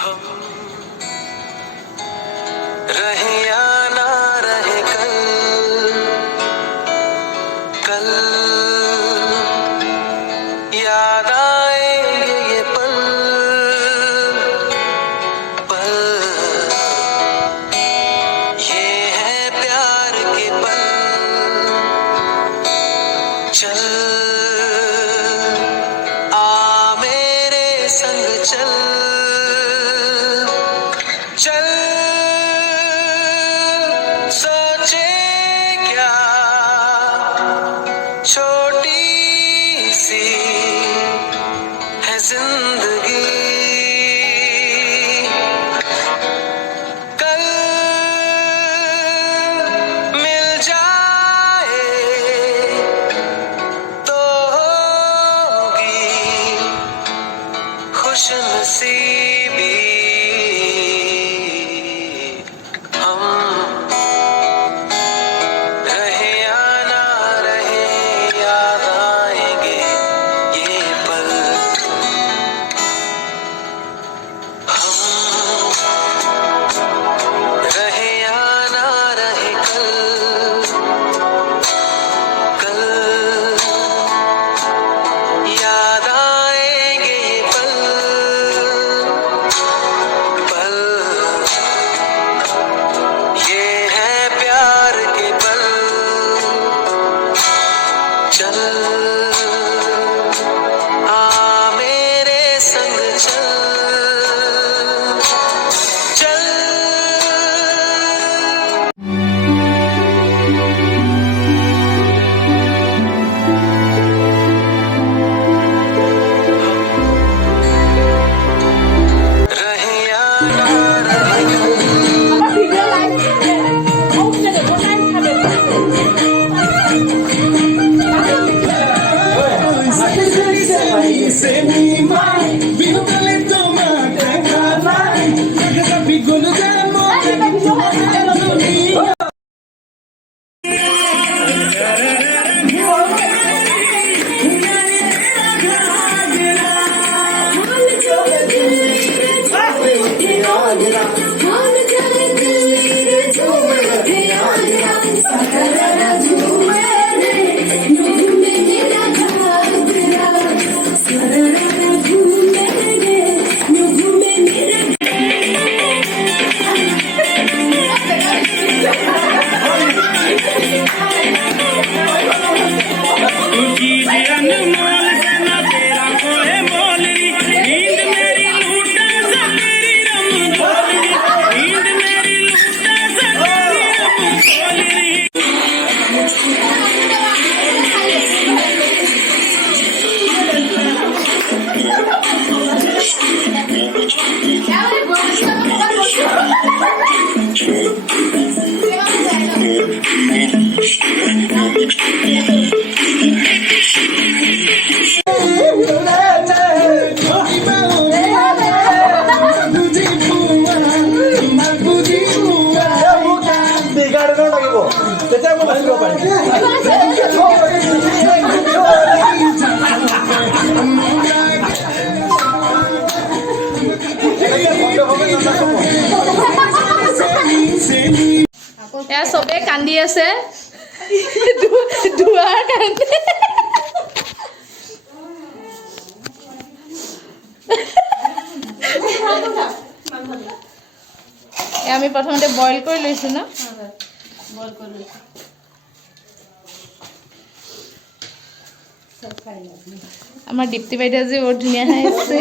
हम रहे या ना रहे कल कल याद आएंगे ये पल पल ये है प्यार के पल चल आ मेरे संग चल चल सोचे क्या छोटी सी है जिंदगी कल मिल जाए तो होगी खुश नसीबी हम रहे या ना रहे याद आएंगे ये पल हम रहे या ना रहे कल कल याद आएंगे ये पल पल ये है प्यार के पल चल आ मेरे संग चल चल रहे या ना रहे এয়া চবে কান্দি আছে দুৱাৰ কান্দি আমি প্ৰথমতে বইল কৰি লৈছো ন বইল কৰি লৈছো আমাৰ দীপ্তি বাইদেউ আজি বহুত ধুনীয়া হৈ আছে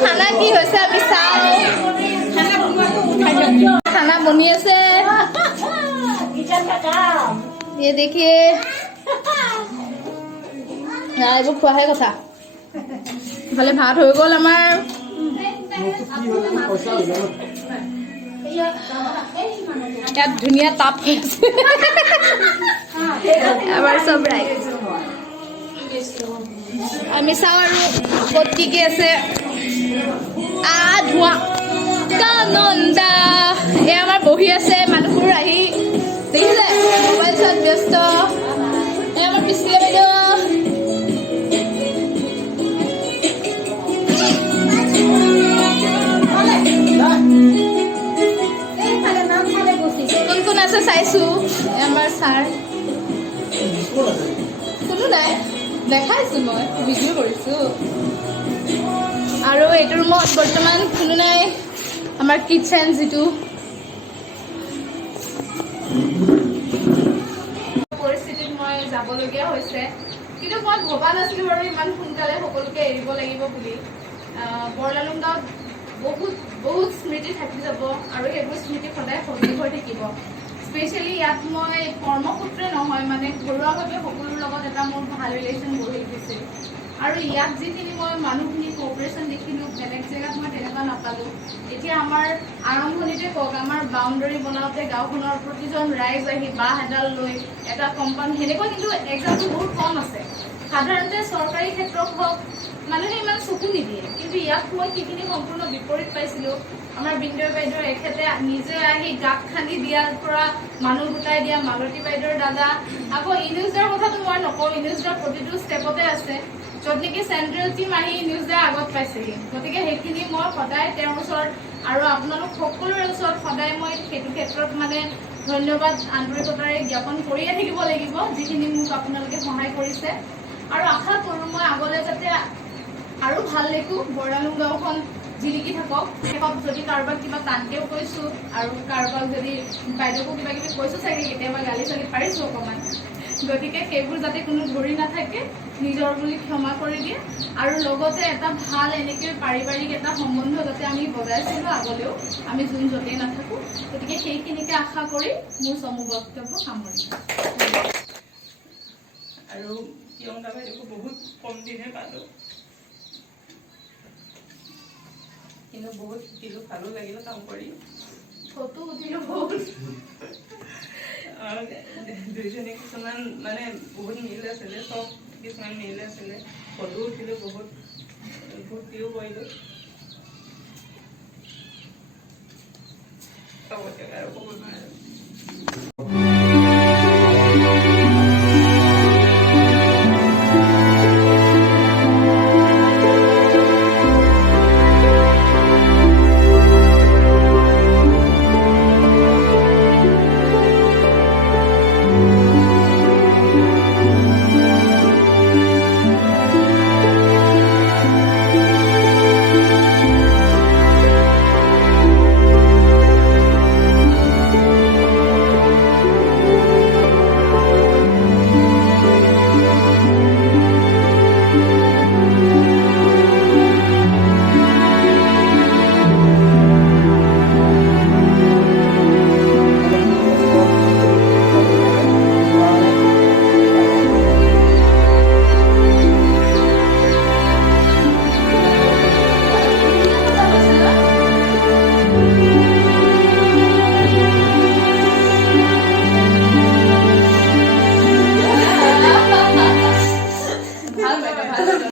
খানা কি হৈছে আমি চাওঁ খানা বনি আছে ये देखिए এইবোৰ খোৱাহে কথা ভালে ভাত হৈ গ'ল আমাৰ ইয়াত ধুনীয়া তাপ আছে আমাৰ চব ৰাইট আমি চাওঁ আৰু ক'ত কি কি আছে ধোঁৱা কানন্দা এই আমাৰ বহি আছে মানুহবোৰ আহি দেখিলে মোবাইল চোৱাত ব্যস্ত এই আমাৰ পিছলে বাইদেউ কোন কোন আছে চাইছো আমাৰ ছাৰ কোনো নাই দেখাইছো মই ভিডিঅ' কৰিছো আৰু এইটো ৰুমত বৰ্তমান কোনো নাই আমাৰ কিটচেন যিটো পৰিস্থিতিত মই যাবলগীয়া হৈছে কিন্তু মই ভবা নাছিলো বাৰু ইমান সোনকালে সকলোকে এৰিব লাগিব বুলি বৰলালুং গাঁৱত বহুত বহুত স্মৃতি থাকি যাব আৰু সেইবোৰ স্মৃতি সদায় সজীৱ হৈ থাকিব স্পেচিয়েলি ইয়াত মই কৰ্মসূত্ৰে নহয় মানে ঘৰুৱাভাৱে সকলোৰ লগত এটা মোৰ ভাল ৰিলেশ্যন গঢ়ি উঠিছিল আৰু ইয়াত যিখিনি মই মানুহখিনি কোঅপাৰেশ্যন দেখিলোঁ বেলেগ জেগাত মই তেনেকুৱা নাপালোঁ এতিয়া আমাৰ আৰম্ভণিতে কওক আমাৰ বাউণ্ডাৰী বনাওঁতে গাঁওখনৰ প্ৰতিজন ৰাইজ আহি বাঁহ এডাল লৈ এটা কম্পাউণ্ড সেনেকুৱা কিন্তু এক্সাম্পল বহুত কম আছে সাধাৰণতে চৰকাৰী ক্ষেত্ৰত হওক মানুহে ইমান চকু নিদিয়ে কিন্তু ইয়াত মই সেইখিনি সম্পূৰ্ণ বিপৰীত পাইছিলোঁ আমাৰ বিন্দুৰ বাইদেউৰ এখেতে নিজে আহি গাঁত খান্দি দিয়াৰ পৰা মানুহ গোটাই দিয়া মালতী বাইদেউৰ দাদা আকৌ ইনিউজৰ কথাটো মই নকওঁ ইনিউজৰ প্ৰতিটো ষ্টেপতে আছে য'ত নেকি চেণ্ট্ৰেল টীম আহি নিউজে আগত পাইছেহি গতিকে সেইখিনি মই সদায় তেওঁৰ ওচৰত আৰু আপোনালোক সকলোৰে ওচৰত সদায় মই সেইটো ক্ষেত্ৰত মানে ধন্যবাদ আন্তৰিকতাৰে জ্ঞাপন কৰিয়ে থাকিব লাগিব যিখিনি মোক আপোনালোকে সহায় কৰিছে আৰু আশা কৰোঁ মই আগলৈ যাতে আৰু ভাল দেখোঁ বৰলালুং গাঁওখন জিলিকি থাকক শেষত যদি কাৰোবাক কিবা টানকেও কৈছোঁ আৰু কাৰোবাক যদি বাইদেউকো কিবা কিবি কৈছোঁ চাগে কেতিয়াবা গালি চালি পাৰিছোঁ অকণমান গতিকে সেইবোৰ যাতে কোনো ধৰি নাথাকে নিজৰ বুলি ক্ষমা কৰি দিয়ে আৰু লগতে এটা ভাল এনেকৈ পাৰিবাৰিক এটা সম্বন্ধ যাতে আমি বজাই চলোঁ আগলৈও আমি যোন য'তেই নাথাকোঁ গতিকে সেইখিনিকে আশা কৰি মোৰ চমু বক্তব্য সামৰিছোঁ আৰু প্ৰিয়ংকা বাইদেউকো বহুত কম দিনে পালোঁ কিন্তু বহুত শিকিলোঁ ভালো লাগিলে কাম কৰি ফটো উঠিলোঁ বহুত দুইজনী কিছুমান মানে বহুত মিল আছিলে চব কিছুমান মিল আছিলে ফটো উঠিলোঁ বহুত ফূৰ্তিও কৰিলোঁ চবতে আৰু ক'ব নোৱাৰোঁ